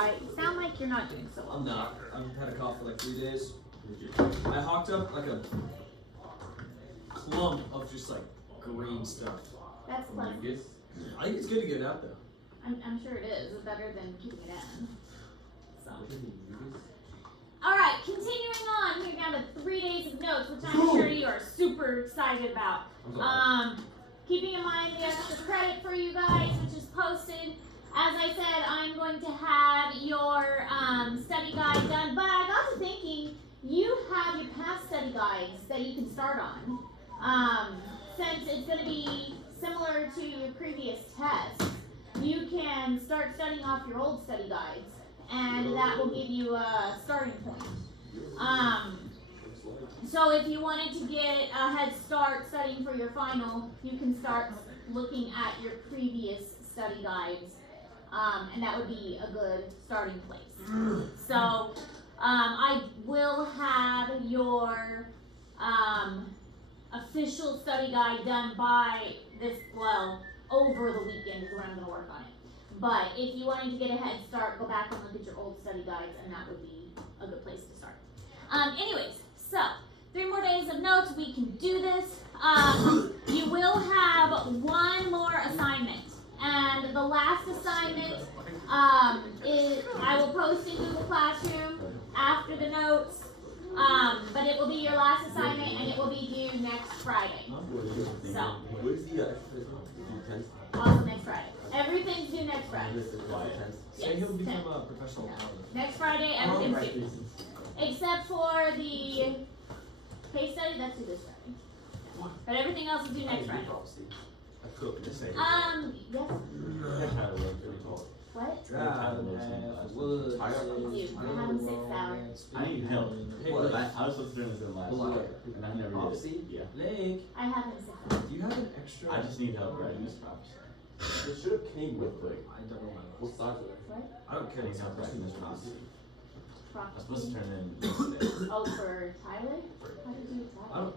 right. You sound like you're not doing so well. I'm not. I've had a cough for like 3 days. I hawked up like a clump of just like green stuff. That's pleasant. I think it's good to get it out though. I'm sure it is. It's better than keeping it in. So. Alright, continuing on. We're down to 3 days of notes, which I'm sure you are super excited about. Keeping in mind the extra credit for you guys, which is posted. As I said, I'm going to have your study guide done, but I got to thinking, you have your past study guides that you can start on. Since it's going to be similar to your previous tests, you can start studying off your old study guides, and that will give you a starting point. So if you wanted to get a head start studying for your final, you can start looking at your previous study guides, and that would be a good starting place. So I will have your official study guide done by this, well, over the weekend is when I'm going to work on it. But if you wanted to get a head start, go back and look at your old study guides, and that would be a good place to start. Anyways, so 3 more days of notes. We can do this. You will have one more assignment, and the last assignment is I will post in Google Classroom after the notes. But it will be your last assignment, and it will be due next Friday. So. Also next Friday. Everything's due next Friday. Say he'll become a professional pilot. Next Friday, everything's due. Except for the case study, that's due this Friday. But everything else is due next Friday. Yes. What? I need help. I was supposed to do this in last week, and I never did it. Yeah. Lake. I haven't seen that. Do you have an extra? I just need help writing this prophecy. It should have came with the. I don't know What size is it? What? I don't care. I need help writing this prophecy. I was supposed to turn it in yesterday. Oh, for Tyler? How did you do Tyler?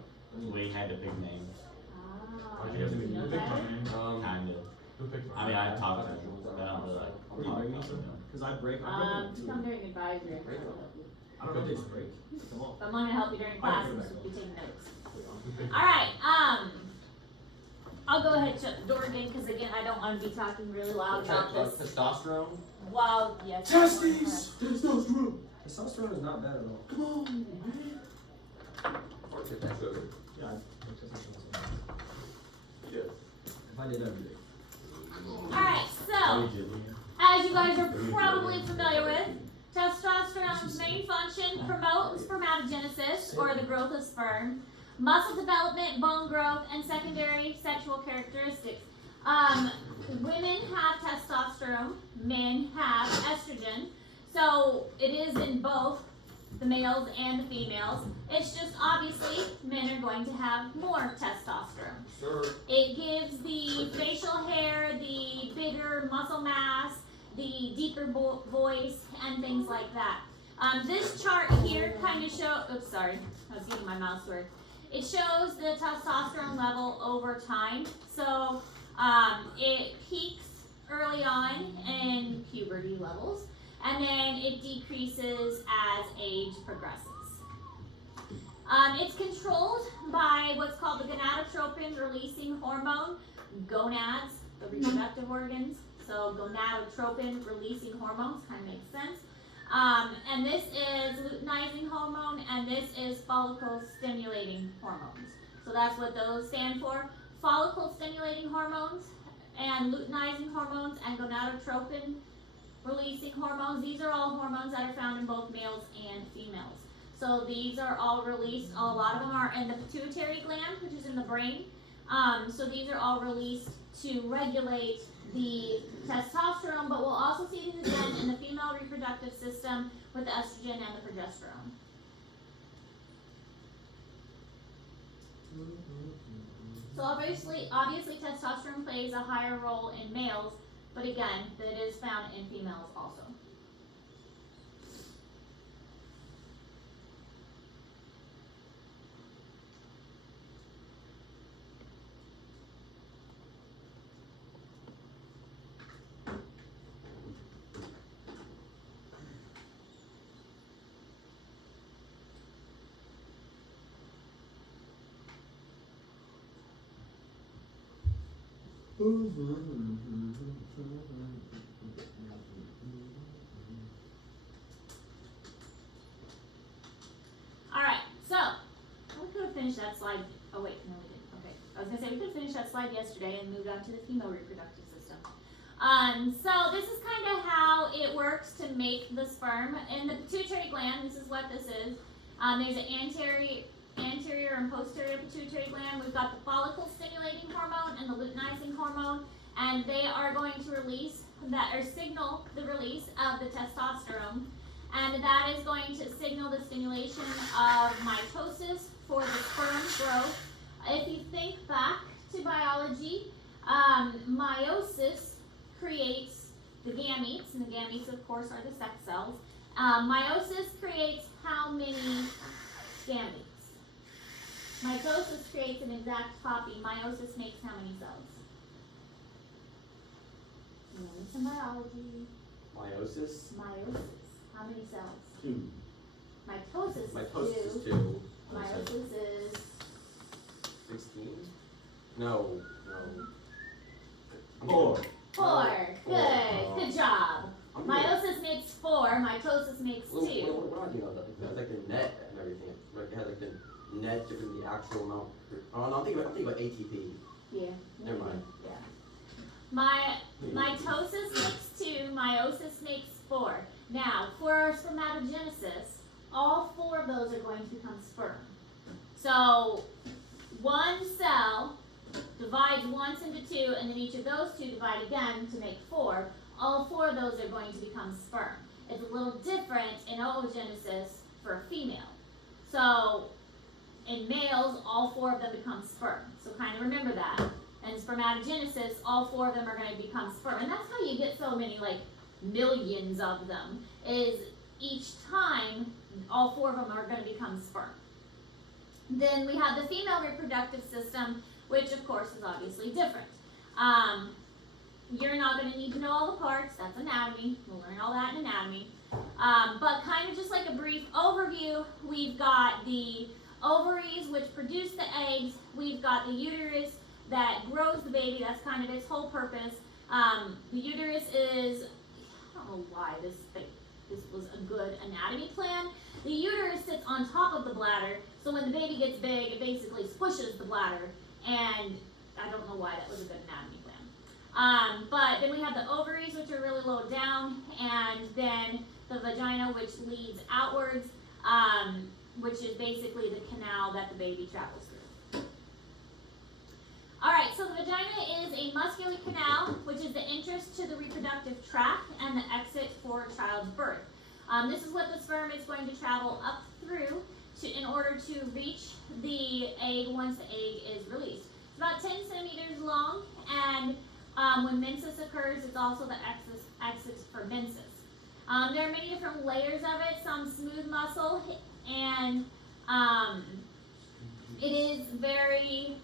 We had to pick names. Ah. Why'd you guys Do you know Tyler? Kind of. Who picked I mean, I talked to him, but I don't really like What do you bring me talk to some? him. Because I break. To come during advisory, I can help you. I don't know if they just break. Come on. But I'm gonna help you during class and just be taking notes. All right. I'll go ahead and shut the door again because again I don't want to be talking really loud about this. Testosterone? While yes. Testes! Testosterone! Testosterone is not bad at all. Come on, man. Yeah, I think testosterone. Yeah. If I did every day. Alright, so as you guys are probably familiar with, testosterone's main function: promote spermatogenesis, or the growth of sperm, muscle development, bone growth, and secondary sexual characteristics. Women have testosterone, men have estrogen, so it is in both the males and the females. It's just obviously men are going to have more testosterone. Sure. It gives the facial hair, the bigger muscle mass, the deeper voice, and things like that. This chart here kind of shows, oops, sorry, I was getting my mouse to work. It shows the testosterone level over time. So it peaks early on in puberty levels, and then it decreases as age progresses. It's controlled by what's called the gonadotropin releasing hormone, gonads, the reproductive organs. So gonadotropin releasing hormones, kind of makes sense. And this is luteinizing hormone, and this is follicle stimulating hormones. So that's what those stand for. Follicle stimulating hormones and luteinizing hormones and gonadotropin releasing hormones. These are all hormones that are found in both males and females. So these are all released, a lot of them are in the pituitary gland, which is in the brain. So these are all released to regulate the testosterone, but we'll also see these again in the female reproductive system with the estrogen and the progesterone. So obviously testosterone plays a higher role in males, but again, that is found in females also. Alright, so we could have finished that slide. Oh wait, no we didn't. Okay. I was gonna say we could have finished that slide yesterday and moved on to the female reproductive system. So this is kind of how it works to make the sperm. In the pituitary gland, this is what this is. There's an anterior and posterior pituitary gland. We've got the follicle stimulating hormone and the luteinizing hormone, and they are going to release that or signal the release of the testosterone, and that is going to signal the stimulation of mitosis for the sperm growth. If you think back to biology, meiosis creates the gametes, and the gametes of course are the sex cells. Meiosis creates how many gametes? Mitosis creates an exact copy. Meiosis makes how many cells? You know some biology. Meiosis? Meiosis. How many cells? 2. Mitosis, Mitosis is is 2. 2. Meiosis is 16? No. 4. 4. Good. Good job. I'm Meiosis makes 4. Mitosis makes 2. What am I thinking of? That's like the net and everything. Like it has like the net different the actual amount. Oh no, I'm thinking about ATP. Yeah. Never mind. Yeah. Mitosis makes 2. Meiosis makes 4. Now, for spermatogenesis, all 4 of those are going to become sperm. So, one cell divides once into 2, and then each of those 2 divide again to make 4. All 4 of those are going to become sperm. It's a little different in oogenesis for a female. So, in males, all 4 of them become sperm. So kind of remember that. And spermatogenesis, all 4 of them are going to become sperm. And that's how you get so many, like, millions of them, is each time all 4 of them are going to become sperm. Then we have the female reproductive system, which of course is obviously different. You're not going to need to know all the parts. That's anatomy. We'll learn all that in anatomy. But kind of just like a brief overview, we've got the ovaries, which produce the eggs. We've got the uterus that grows the baby. That's kind of its whole purpose. The uterus is, I don't know why this was a good anatomy plan. The uterus sits on top of the bladder, so when the baby gets big, it basically squishes the bladder, and I don't know why that was a good anatomy plan. But then we have the ovaries, which are really low down, and then the vagina, which leads outwards, which is basically the canal that the baby travels through. Alright, so the vagina is a muscular canal, which is the entrance to the reproductive tract and the exit for a child's birth. This is what the sperm is going to travel up through in order to reach the egg once the egg is released. It's about 10 centimeters long, and when menses occurs, it's also the exit for menses. There are many different layers of it, some smooth muscle, and it is very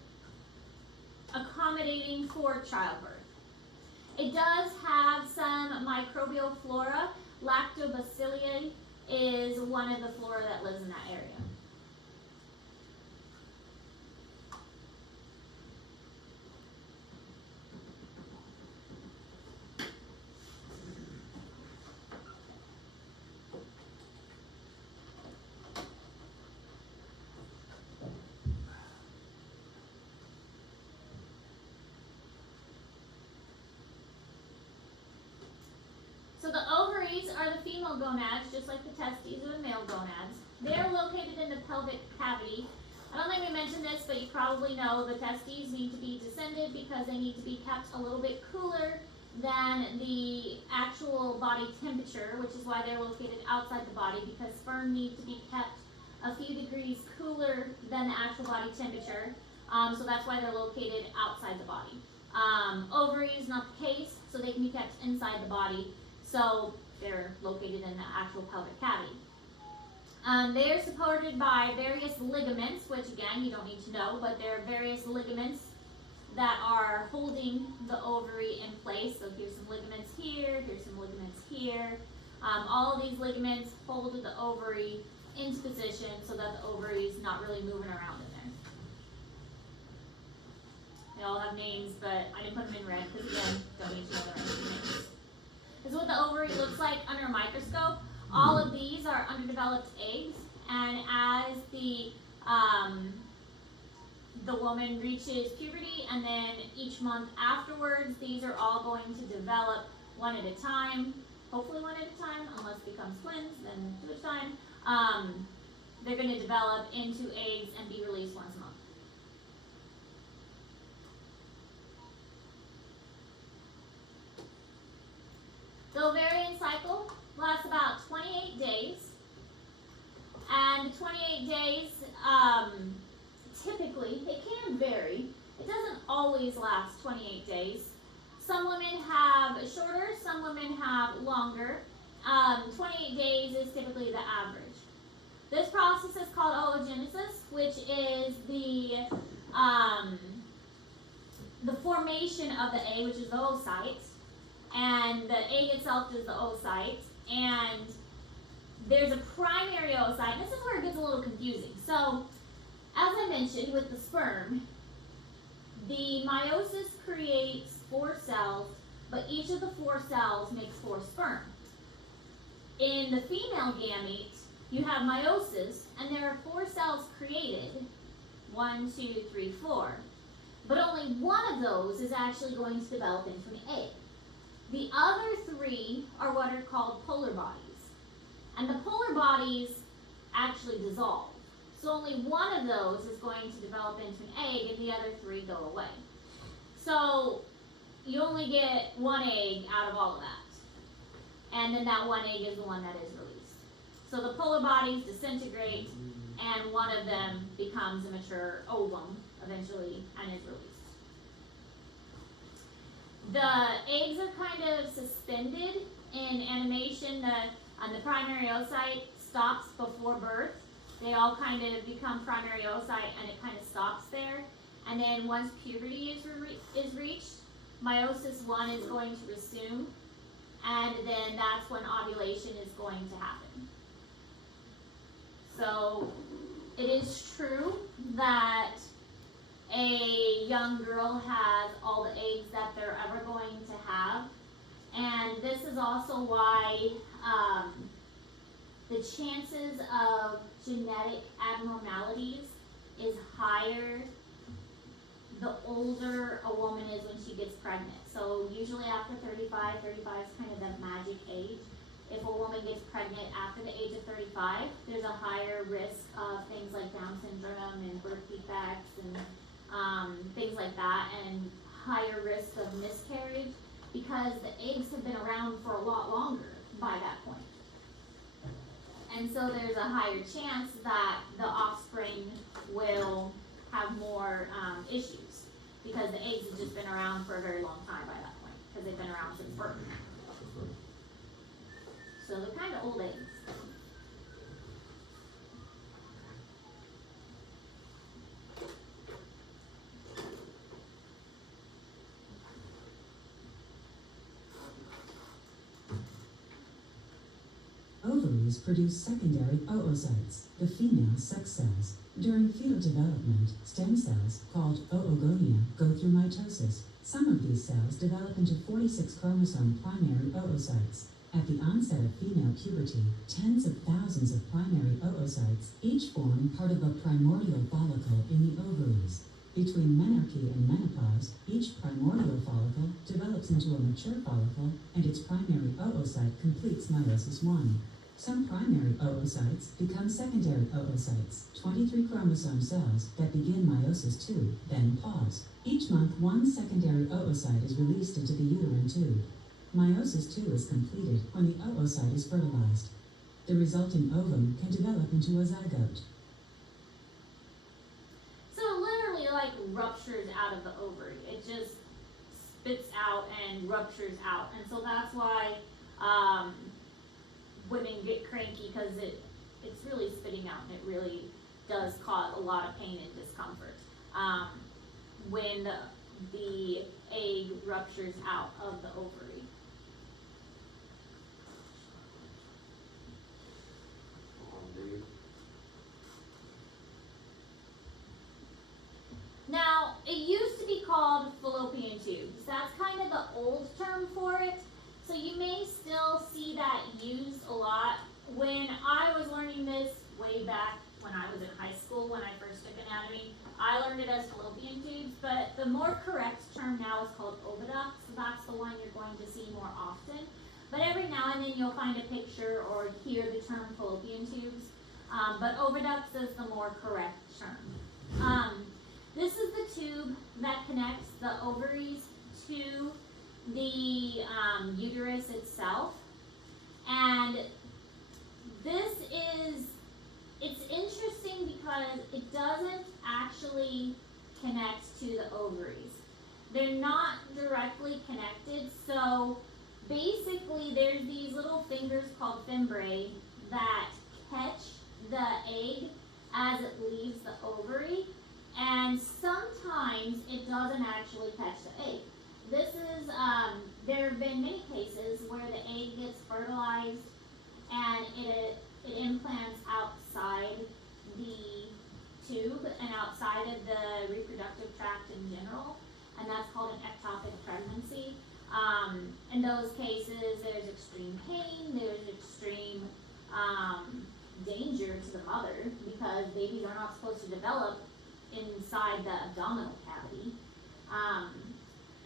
accommodating for childbirth. It does have some microbial flora. Lactobacilli is one of the flora that lives in that area. So the ovaries are the female gonads, just like the testes are the male gonads. They are located in the pelvic cavity. I don't think we mentioned this, but you probably know the testes need to be descended because they need to be kept a little bit cooler than the actual body temperature, which is why they're located outside the body, because sperm need to be kept a few degrees cooler than the actual body temperature. So that's why they're located outside the body. Ovaries, not the case, so they can be kept inside the body. So they're located in the actual pelvic cavity. They are supported by various ligaments, which again, you don't need to know, but there are various ligaments that are holding the ovary in place. So here's some ligaments here, here's some ligaments here. All of these ligaments hold the ovary into position so that the ovary is not really moving around in there. They all have names, but I didn't put them in red because again, don't need to know their own names. This is what the ovary looks like under a microscope. All of these are underdeveloped eggs, and as the woman reaches puberty, and then each month afterwards, these are all going to develop one at a time, hopefully one at a time, unless it becomes twins, then two at a time. They're going to develop into eggs and be released once a month. The ovarian cycle lasts about 28 days, and 28 days, typically, it can vary. It doesn't always last 28 days. Some women have shorter, some women have longer. 28 days is typically the average. This process is called oogenesis, which is the formation of the egg, which is the oocyte, and the egg itself is the oocyte, and there's a primary oocyte, and this is where it gets a little confusing. So, as I mentioned with the sperm, the meiosis creates 4 cells, but each of the 4 cells makes 4 sperm. In the female gamete, you have meiosis, and there are 4 cells created, 1, 2, 3, 4. But only one of those is actually going to develop into an egg. The other 3 are what are called polar bodies. And the polar bodies actually dissolve. So only one of those is going to develop into an egg, and the other 3 go away. So you only get 1 egg out of all of that. And then that 1 egg is the one that is released. So the polar bodies disintegrate, and one of them becomes a mature ovum eventually and is released. The eggs are kind of suspended in animation. The primary oocyte stops before birth. They all kind of become primary oocyte, and it kind of stops there. And then once puberty is reached, meiosis 1 is going to resume, and then that's when ovulation is going to happen. So it is true that a young girl has all the eggs that they're ever going to have, and this is also why the chances of genetic abnormalities is higher the older a woman is when she gets pregnant. So usually after 35 is kind of the magic age. If a woman gets pregnant after the age of 35, there's a higher risk of things like Down syndrome and birth defects and things like that, and higher risk of miscarriage because the eggs have been around for a lot longer by that point. And so there's a higher chance that the offspring will have more issues because the eggs have just been around for a very long time by that point because they've been around since birth. So they're kind of old eggs. Ovaries produce secondary oocytes, the female sex cells. During fetal development, stem cells, called oogonia, go through mitosis. Some of these cells develop into 46 chromosome primary oocytes. At the onset of female puberty, tens of thousands of primary oocytes each form part of a primordial follicle in the ovaries. Between menarche and menopause, each primordial follicle develops into a mature follicle, and its primary oocyte completes meiosis 1. Some primary oocytes become secondary oocytes, 23 chromosome cells that begin meiosis 2, then pause. Each month, 1 secondary oocyte is released into the uterine tube. Meiosis 2 is completed when the oocyte is fertilized. The resulting ovum can develop into a zygote. So it literally like ruptures out of the ovary. It just spits out and ruptures out. And so that's why women get cranky because it's really spitting out, and it really does cause a lot of pain and discomfort when the egg ruptures out of the ovary. Now, it used to be called learned it as fallopian tubes, but the more correct term now is called oviducts. That's the one you're going to see more often. But every now and then you'll find a picture or hear the term fallopian tubes. But oviducts is the more correct term. This is the tube that connects the ovaries to the uterus itself. And it's interesting because it doesn't actually connect to the ovaries. They're not directly connected, so basically there's these little fingers called fimbriae that catch the egg as it leaves the ovary, and sometimes it doesn't actually catch the egg. This is, there have been many cases where the egg gets fertilized and it implants outside the tube and outside of the reproductive tract in general, and that's called an ectopic pregnancy. In those cases, there's extreme pain, there's extreme danger to the mother because babies are not supposed to develop inside the abdominal cavity.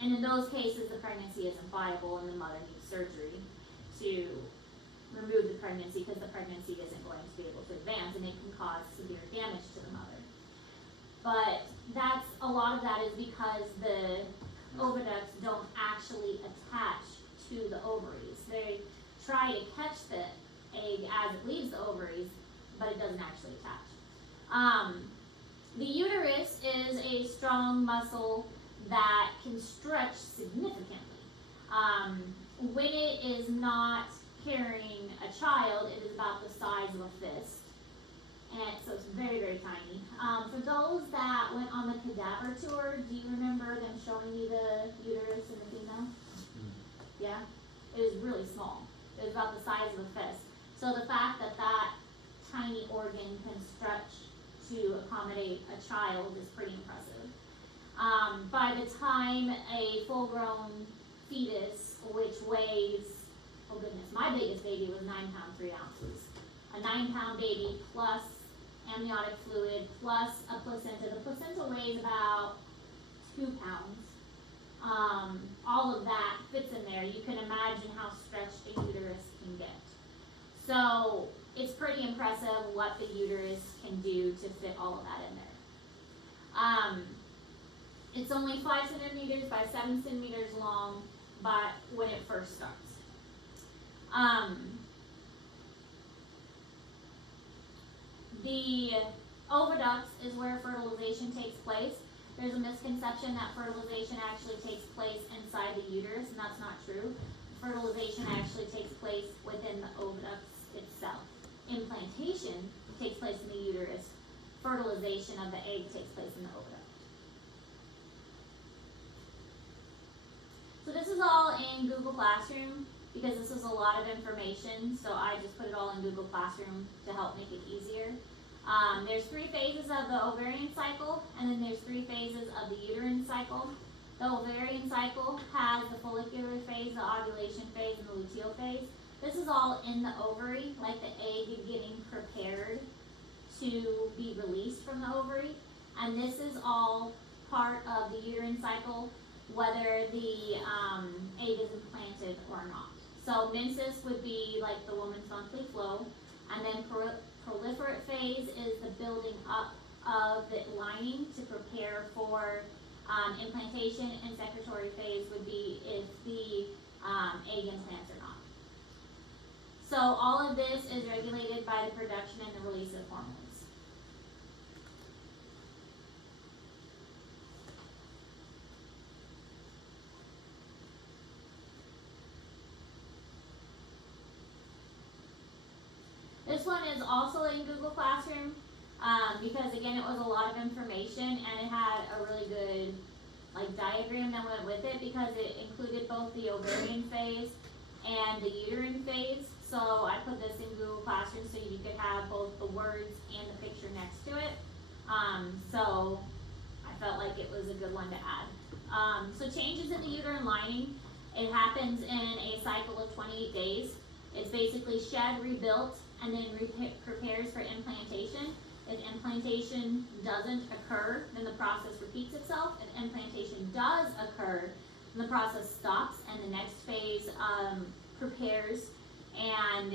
And in those cases, the pregnancy isn't viable and the mother needs surgery to remove the pregnancy because the pregnancy isn't going to be able to advance and it can cause severe damage to the mother. But a lot of that is because the oviducts don't actually attach to the ovaries. They try to catch the egg as it leaves the ovaries, but it doesn't actually attach. The uterus is a strong muscle that can stretch significantly. When it is not carrying a child, it is about the size of a fist. And so it's very, very tiny. For those that went on the cadaver tour, do you remember them showing you the uterus in the female? Yeah? It was really small. It was about the size of a fist. So the fact that that tiny organ can stretch to accommodate a child is pretty impressive. By the time a full-grown fetus, which weighs, oh goodness, my biggest baby was 9 pounds, 3 ounces. A 9-pound baby plus amniotic fluid plus a placenta. The placenta weighs about 2 pounds. All of that fits in there. You can imagine how stretched a uterus can get. So it's pretty impressive what the uterus can do to fit all of that in there. It's only 5 centimeters by 7 centimeters long, but when it first starts. The oviducts is where fertilization takes place. There's a misconception that fertilization actually takes place inside the uterus, and that's not true. Fertilization actually takes place within the oviducts itself. Implantation takes place in the uterus. Fertilization of the egg takes place in the oviduct. So this is all in Google Classroom because this is a lot of information, so I just put it all in Google Classroom to help make it easier. There's 3 phases of the ovarian cycle, and then there's 3 phases of the uterine cycle. The ovarian cycle has the follicular phase, the ovulation phase, and the luteal phase. This is all in the ovary, like the egg getting prepared to be released from the ovary. And this is all part of the uterine cycle, whether the egg is implanted or not. So menses would be like the woman's monthly flow, and then proliferate phase is the building up of the lining to prepare for implantation, and secretory phase would be if the egg implants or not. So all of this is regulated by the production and the release of hormones. This one is also in Google Classroom because again it was a lot of information and it had a really good diagram that went with it because it included both the ovarian phase and the uterine phase. So I put this in Google Classroom so you could have both the words and the picture next to it. So I felt like it was a good one to add. So changes in the uterine lining, it happens in a cycle of 28 days. It's basically shed, rebuilt, and then prepares for implantation. If implantation doesn't occur, then the process repeats itself. If implantation does occur, then the process stops and the next phase prepares, and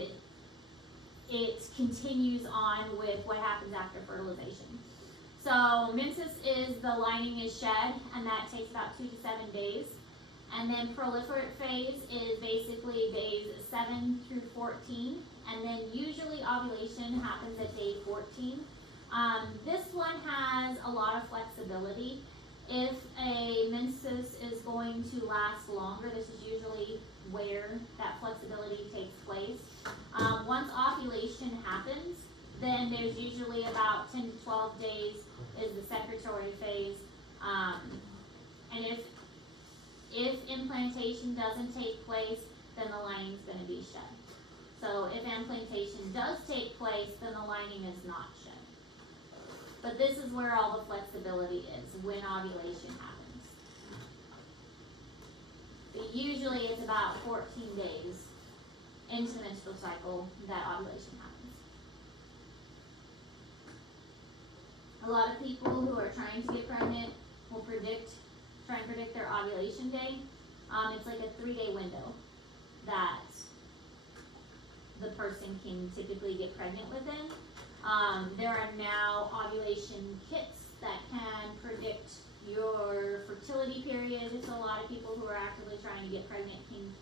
it continues on with what happens after fertilization. So menses is the lining is shed, and that takes about 2 to 7 days. And then proliferate phase is basically days 7 through 14, and then usually ovulation happens at day 14. This one has a lot of flexibility. If a menses is going to last longer, this is usually where that flexibility takes place. Once ovulation happens, then there's usually about 10 to 12 days is the secretory phase. And if implantation doesn't take place, then the lining is going to be shed. So if implantation does take place, then the lining is not shed. But this is where all the flexibility is, when ovulation happens. But usually it's about 14 days into the menstrual cycle that ovulation happens. A lot of people who are trying to get pregnant will try and predict their ovulation day. It's like a 3-day window that the person can typically get pregnant within. There are now ovulation kits that can predict your fertility period. So a lot of people who are actively trying to get pregnant can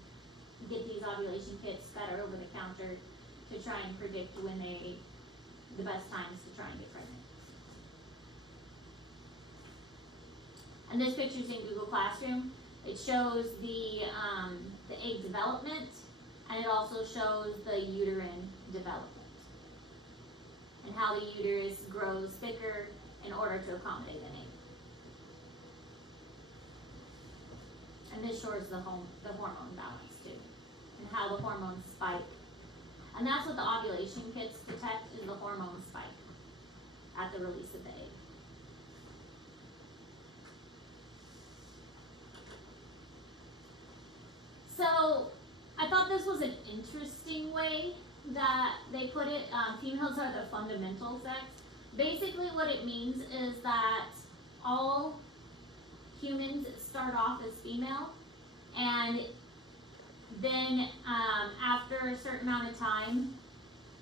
get these ovulation kits that are over the counter to try and predict when the best times to try and get pregnant. And this picture's in Google Classroom. It shows the egg development, and it also shows the uterine development and how the uterus grows thicker in order to accommodate an egg. And this shows the hormone balance too, and how the hormones spike. And that's what the ovulation kits detect, is the hormone spike at the release of the egg. So I thought this was an interesting way that they put it. Females are the fundamental sex. Basically what it means is that all humans start off as female, and then after a certain amount of time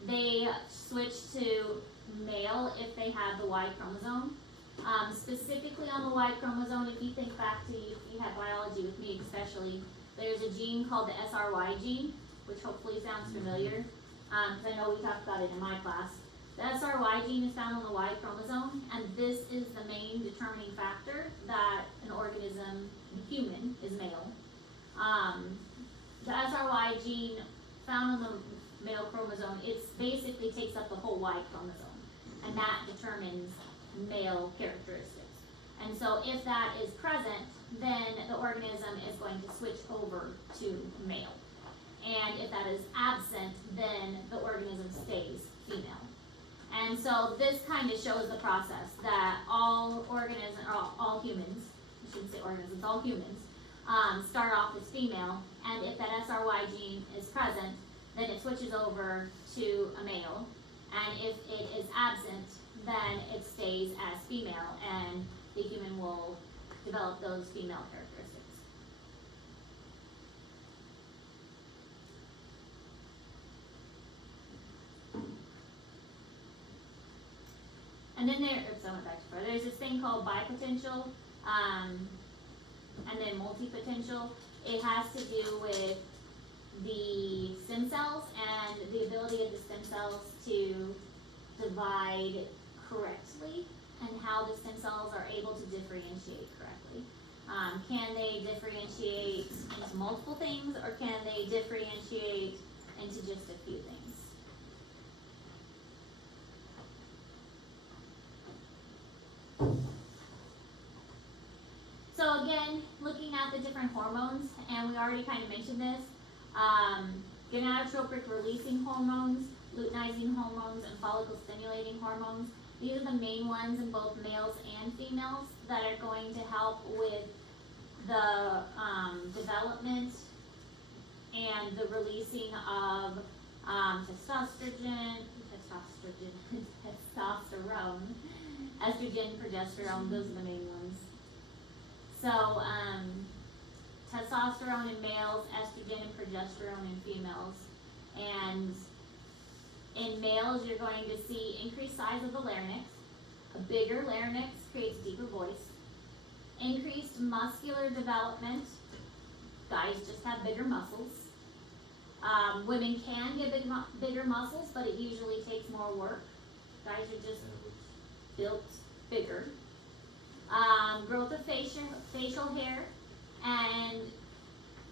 they switch to male if they have the Y chromosome. Specifically on the Y chromosome, if you think back to, if you had biology with me especially, there's a gene called the SRY gene, which hopefully sounds familiar, because I know we talked about it in my class. The SRY gene is found on the Y chromosome, and this is the main determining factor that an organism, human, is male. The SRY gene found on the male chromosome, it basically takes up the whole Y chromosome, and that determines male characteristics. And so if that is present, then the organism is going to switch over to male. And if that is absent, then the organism stays female. And so this kind of shows the process that all humans, I shouldn't say organisms, all humans, start off as female, and if that SRY gene is present, then it switches over to a male, and if it is absent, then it stays as female, and the human will develop those female characteristics. And then there's this thing called bipotential, and then multipotential. It has to do with the stem cells and the ability of the stem cells to divide correctly, and how the stem cells are able to differentiate correctly. Can they differentiate into multiple things, or can they differentiate into just a few things? So again, looking at the different hormones, and we already kind of mentioned this, gonadotropic releasing hormones, luteinizing hormones, and follicle stimulating hormones. These are the main ones in both males and females that are going to help with the development and the releasing of testosterone, testosterone, estrogen, progesterone, those are the main ones. So, testosterone in males, estrogen and progesterone in females. And in males, you're going to see increased size of the larynx. A bigger larynx creates deeper voice. Increased muscular development. Guys just have bigger muscles. Women can get bigger muscles, but it usually takes more work. Guys are just built bigger. Growth of facial hair, and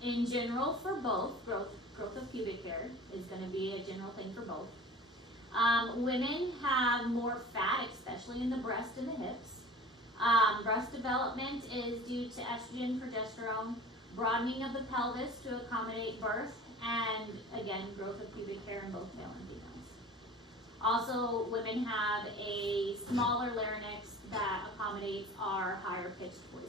in general for both, growth of pubic hair is going to be a general thing for both. Women have more fat, especially in the breast and the hips. Breast development is due to estrogen, progesterone, broadening of the pelvis to accommodate birth, and again, growth of pubic hair in both male and females. Also, women have a smaller larynx that accommodates our higher pitched voices.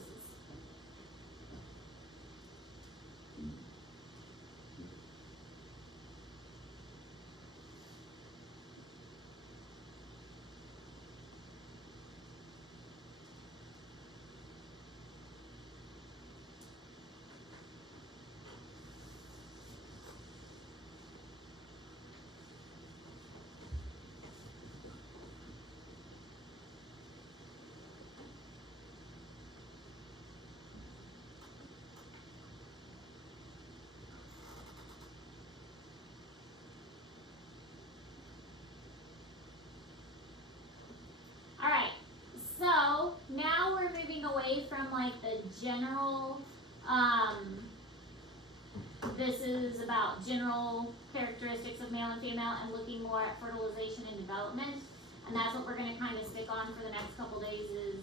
Alright, so now we're moving away from like the general, this is about general characteristics of male and female, and looking more at fertilization and development. And that's what we're going to kind of stick on for the next couple days is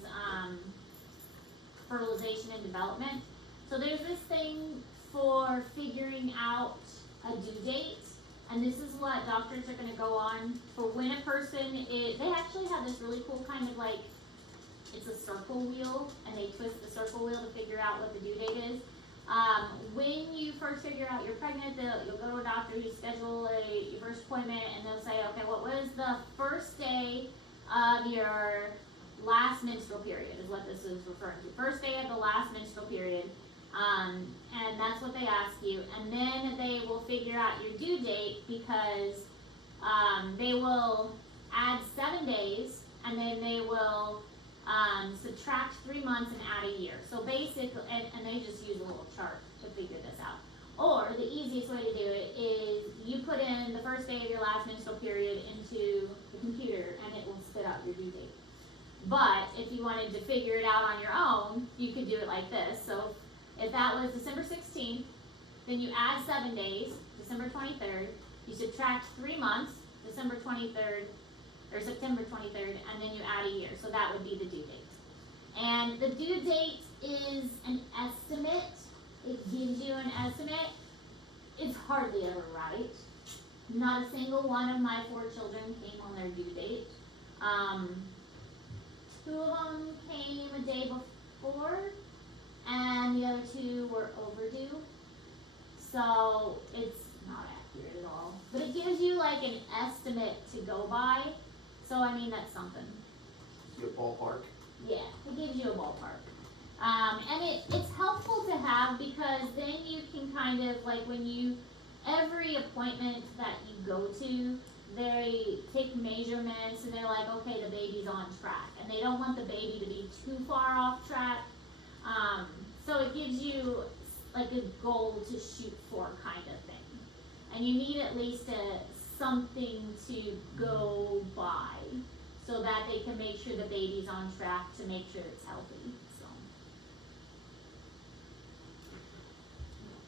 fertilization and development. So there's this thing for figuring out a due date. And this is what doctors are going to go on for when a person is, they actually have this really cool kind of like, it's a circle wheel, and they twist the circle wheel to figure out what the due date is. When you first figure out you're pregnant, you'll go to a doctor, you schedule your first appointment, and they'll say, okay, what was the first day of your last menstrual period is what this is referring to. First day of the last menstrual period. And that's what they ask you, and then they will figure out your due date because they will add 7 days, and then they will subtract 3 months and add a year. So basically, and they just use a little chart to figure this out. Or the easiest way to do it is you put in the first day of your last menstrual period into the computer, and it will spit out your due date. But if you wanted to figure it out on your own, you could do it like this. So if that was December 16th, then you add 7 days, December 23rd, you subtract 3 months, December 23rd, or September 23rd, and then you add a year. So that would be the due date. And the due date is an estimate. It gives you an estimate. It's hardly ever right. Not a single one of my 4 children came on their due date. 2 of them came a day before, and the other 2 were overdue. So it's not accurate at all. But it gives you like an estimate to go by. So I mean, that's something. Your ballpark. Yeah, it gives you a ballpark. And it's helpful to have because then you can kind of like every appointment that you go to, they take measurements and they're like, okay, the baby's on track. And they don't want the baby to be too far off track. So it gives you like a goal to shoot for kind of thing. And you need at least something to go by so that they can make sure the baby's on track to make sure it's healthy. So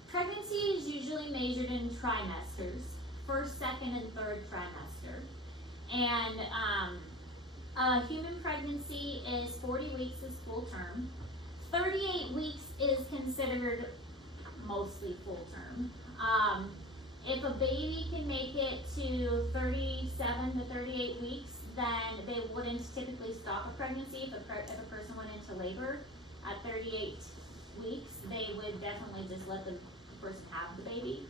pregnancy is usually measured in trimesters, first, second, and third trimester. And a human pregnancy is 40 weeks is full term. 38 weeks is considered mostly full term. If a baby can make it to 37 to 38 weeks, then they wouldn't typically stop a pregnancy. If a person went into labor at 38 weeks, they would definitely just let the person have the baby.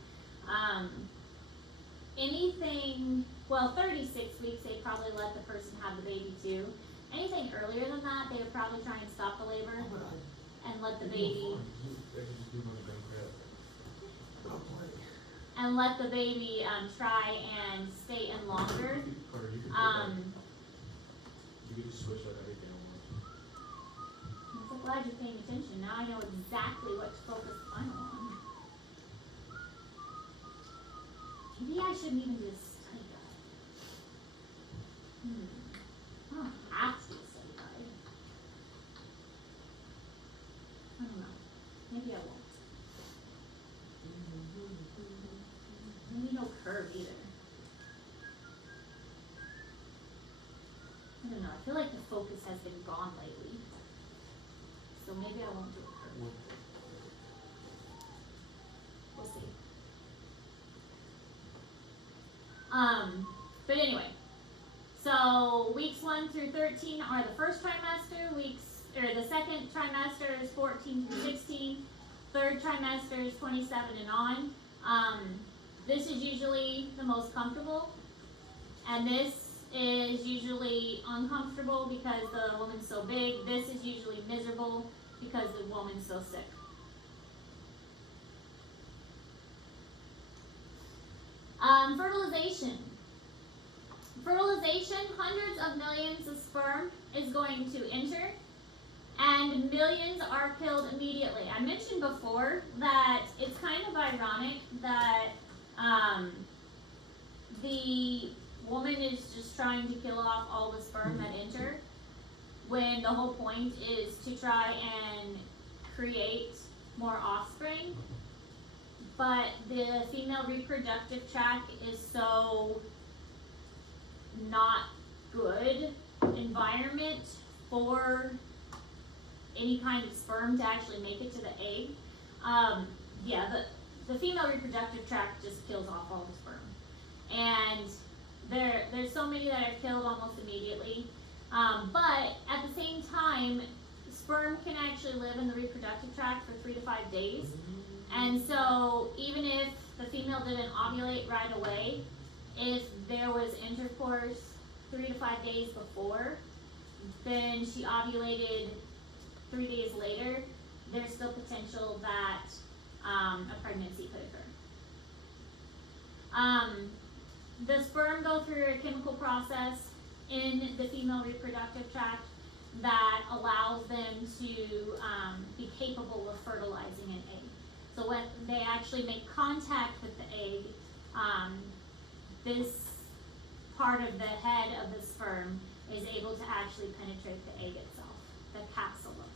anything, well, 36 weeks, they'd probably let the person have the baby too. Anything earlier than that, they would probably try and stop the labor and let the baby try and stay in longer. You could just switch up everything almost. I'm so glad you're paying attention. Now I know exactly what to focus the final on. Maybe I shouldn't even just study guide. I don't have to study guide. I don't know. Maybe I won't. Maybe no curve either. I don't know. I feel like the focus has been gone lately. So maybe I won't do a curve. We'll see. But anyway. So weeks 1 through 13 are the first trimester. The second trimester is 14 through 16. Third trimester is 27 and on. This is usually the most comfortable. And this is usually uncomfortable because the woman's so big. This is usually miserable because the woman's so sick. Fertilization. Fertilization, hundreds of millions of sperm is going to enter, and millions are killed immediately. I mentioned before that it's kind of ironic that the woman is just trying to kill off all the sperm that enter, when the whole point is to try and create more offspring. But the female reproductive tract is so not good environment for any kind of sperm to actually make it to the egg. The female reproductive tract just kills off all the sperm. And there's so many that are killed almost immediately. But at the same time, sperm can actually live in the reproductive tract for 3 to 5 days. And so even if the female didn't ovulate right away, if there was intercourse 3 to 5 days before, then she ovulated 3 days later, there's still potential that a pregnancy could occur. The sperm go through a chemical process in the female reproductive tract that allows them to be capable of fertilizing an egg. So when they actually make contact with the egg, this part of the head of the sperm is able to actually penetrate the egg itself, the capsule of it.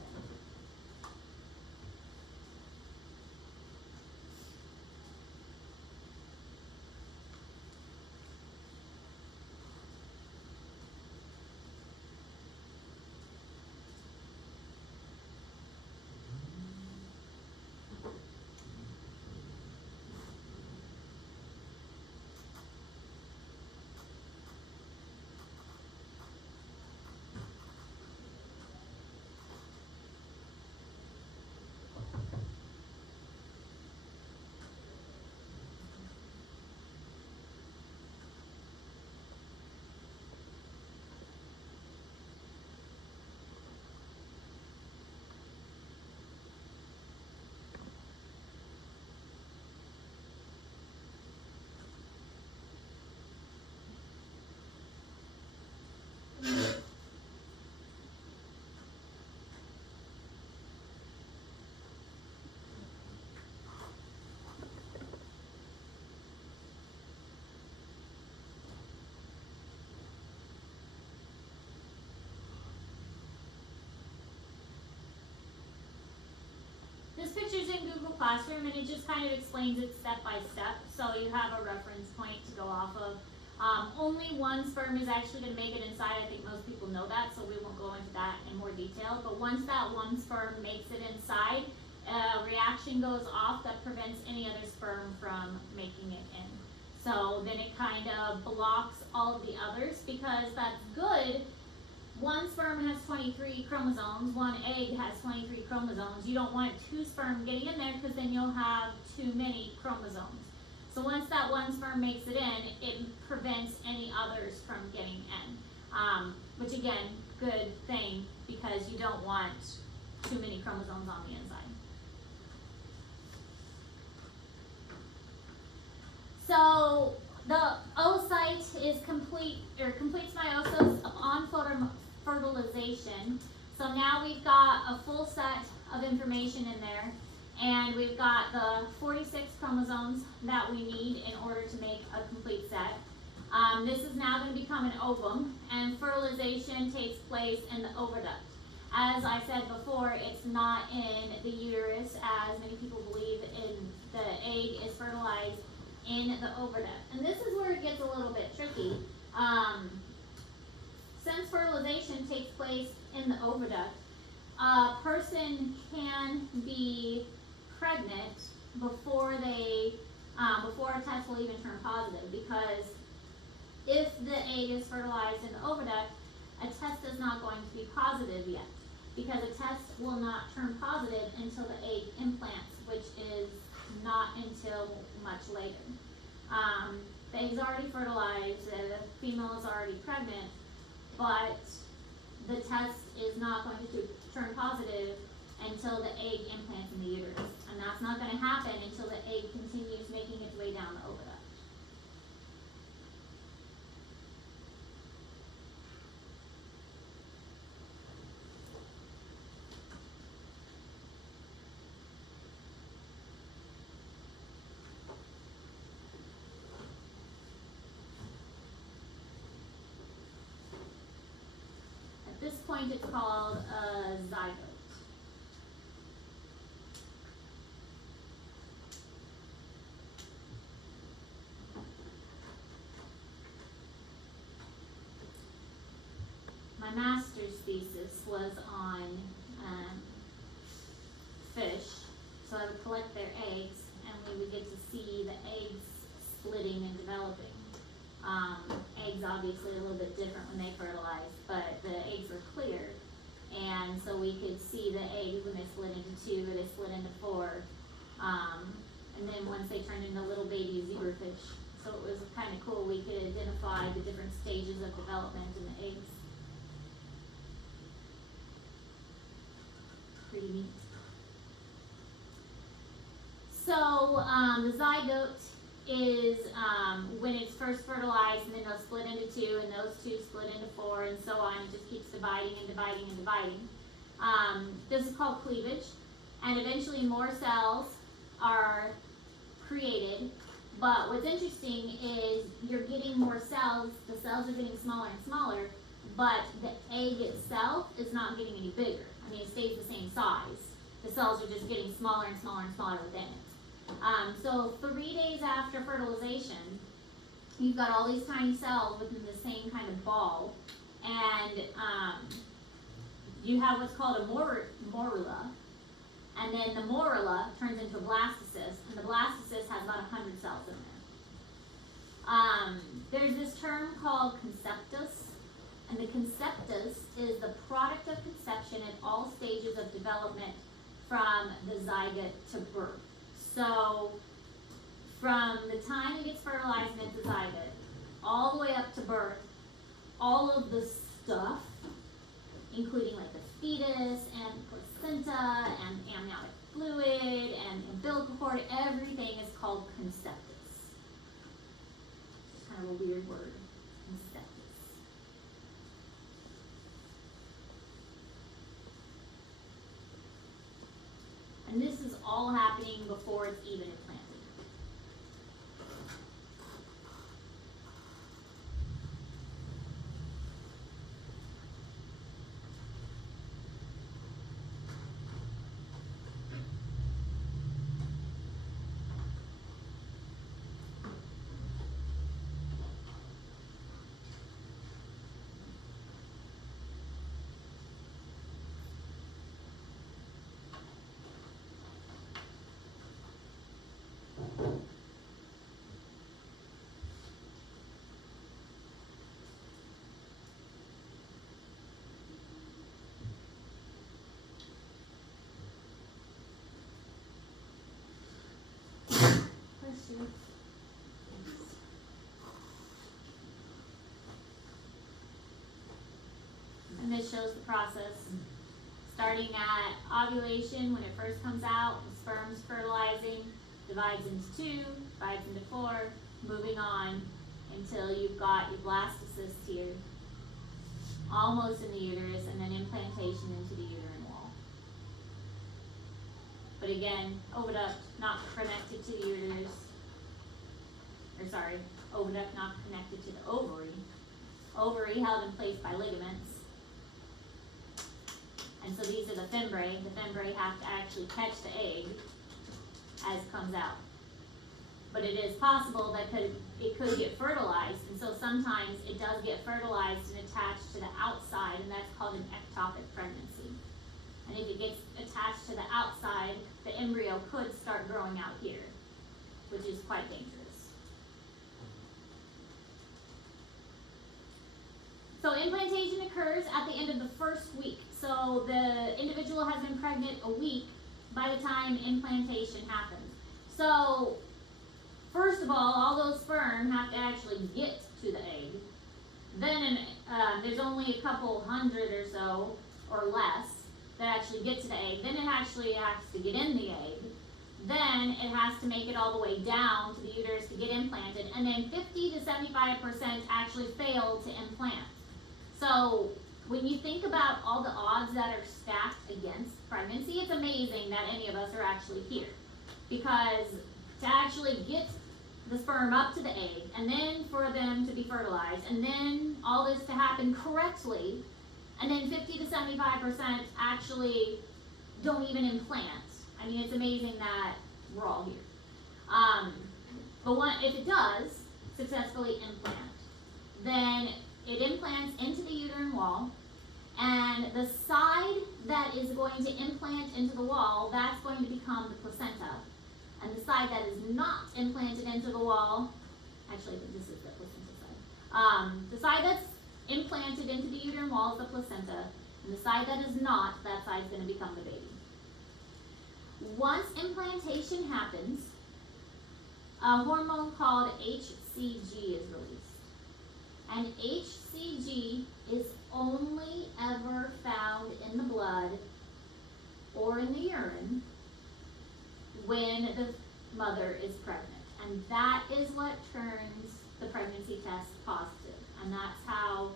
This picture's in Google Classroom, and it just kind of explains it step by step, so you have a reference point to go off of. Only one sperm is actually going to make it inside. I think most people know that, so we won't go into that in more detail. But once that one sperm makes it inside, a reaction goes off that prevents any other sperm from making it in. So then it kind of blocks all of the others, because that's good. One sperm has 23 chromosomes, one egg has 23 chromosomes. You don't want 2 sperm getting in there, because then you'll have too many chromosomes. So once that one sperm makes it in, it prevents any others from getting in. Which again, good thing, because you don't want too many chromosomes on the inside. So the oocyte is completes meiosis upon fertilization. So now we've got a full set of information in there, and we've got the 46 chromosomes that we need in order to make a complete set. This is now going to become an ovum, and fertilization takes place in the oviduct. As I said before, it's not in the uterus, as many people believe. The egg is fertilized in the oviduct. And this is where it gets a little bit tricky. Since fertilization takes place in the oviduct, a person can be pregnant before a test will even turn positive, because if the egg is fertilized in the oviduct, a test is not going to be positive yet, because a test will not turn positive until the egg implants, which is not until much later. The egg's already fertilized, the female is already pregnant, but the test is not going to turn positive until the egg implants in the uterus. And that's not going to happen until the egg continues making its way down the oviduct. At this point, it's called a zygote. My master's thesis was on fish, so I would collect their eggs, and we would get to see the eggs splitting and developing. Eggs obviously a little bit different when they fertilize, but the eggs were clear, and so we could see the eggs when they split into two, or they split into four, and then once they turned into little baby zebrafish. So it was kind of cool. We could identify the different stages of development in the eggs. Pretty neat. So the zygote is when it's first fertilized, and then they'll split into two, and those two split into four, and so on. It just keeps dividing and dividing and dividing. This is called cleavage, and eventually more cells are created. But what's interesting is you're getting more cells, the cells are getting smaller and smaller, but the egg itself is not getting any bigger. I mean, it stays the same size. The cells are just getting smaller and smaller and smaller within it. So 3 days after fertilization, you've got all these tiny cells within the same kind of ball, and you have what's called a morula, and then the morula turns into a blastocyst, and the blastocyst has about 100 cells in there. There's this term called conceptus, and the conceptus is the product of conception in all stages of development from the zygote to birth. So from the time it gets fertilized into zygote, all the way up to birth, all of the stuff, including like the fetus and placenta and amniotic fluid and umbilical cord, everything is called conceptus. Kind of a weird word, conceptus. And this is all happening before it's even implanted. shows the process. Starting at ovulation, when it first comes out, the sperm's fertilizing, divides into 2, divides into 4, moving on until you've got your blastocyst here, almost in the uterus, and then implantation into the uterine wall. But again, oviduct not connected to the uterus, oviduct not connected to the ovary. Ovary held in place by ligaments. And so these are the fimbriae. The fimbriae have to actually catch the egg as it comes out. But it is possible that it could get fertilized, and so sometimes it does get fertilized and attached to the outside, and that's called an ectopic pregnancy. And if it gets attached to the outside, the embryo could start growing out here, which is quite dangerous. So implantation occurs at the end of the first week. So the individual has been pregnant a week by the time implantation happens. So first of all those sperm have to actually get to the egg. Then there's only a couple hundred or so, or less, that actually get to the egg. Then it actually has to get in the egg. Then it has to make it all the way down to the uterus to get implanted. And then 50 to 75% actually fail to implant. So when you think about all the odds that are stacked against pregnancy, it's amazing that any of us are actually here. Because to actually get the sperm up to the egg, and then for them to be fertilized, and then all this to happen correctly, and then 50 to 75% actually don't even implant. I mean, it's amazing that we're all here. But if it does successfully implant, then it implants into the uterine wall, and the side that is going to implant into the wall, that's going to become the placenta. And the side that is not implanted into the wall, actually this is the placenta side. The side that's implanted into the uterine wall is the placenta, and the side that is not, that side is going to become the baby. Once implantation happens, a hormone called HCG is released. And HCG is only ever found in the blood or in the urine when the mother is pregnant. And that is what turns the pregnancy test positive. And that's how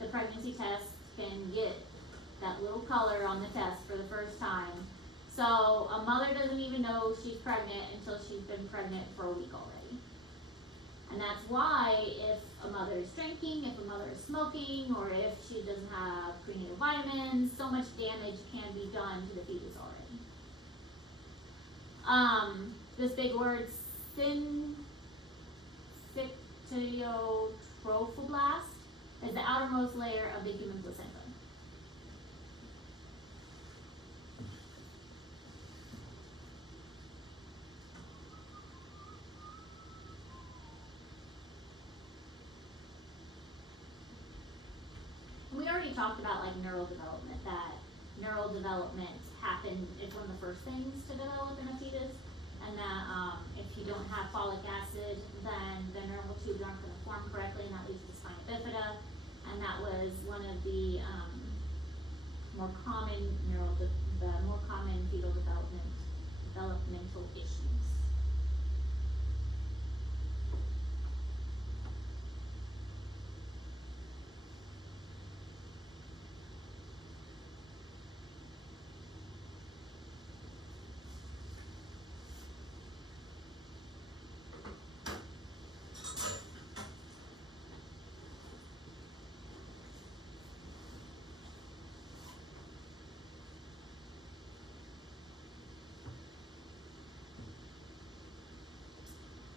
the pregnancy test can get that little color on the test for the first time. So a mother doesn't even know she's pregnant until she's been pregnant for a week already. And that's why if a mother is drinking, if a mother is smoking, or if she doesn't have prenatal vitamins, so much damage can be done to the fetus already. This big word, syncytiotrophoblasts, is the outermost layer of the human placenta. We already talked about like neural development, that neural development happens, it's one of the first things to develop in a fetus, and that if you don't have folic acid, then the neural tubes aren't going to form correctly, and that leads to spina bifida, and that was one of the more common fetal developmental issues.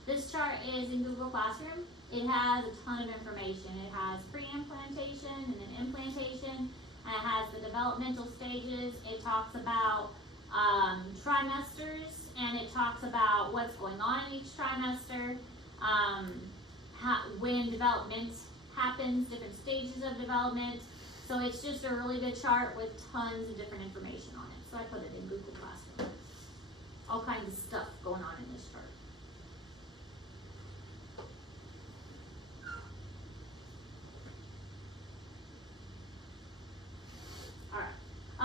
This chart is in Google Classroom. It has a ton of information. It has pre-implantation and then implantation, and it has the developmental stages. It talks about trimesters, and it talks about what's going on in each trimester, when development happens, different stages of development. So it's just a really good chart with tons of different information on it. So I put it in Google Classroom. All kinds of stuff going on in this chart.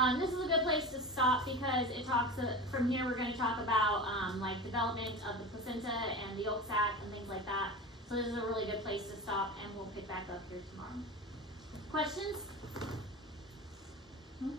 This is a good place to stop because it talks, from here we're gonna talk about, like development of the placenta and the yolk sac and things like that. So this is a really good place to stop, and we'll pick back up here tomorrow. Questions? Hmm?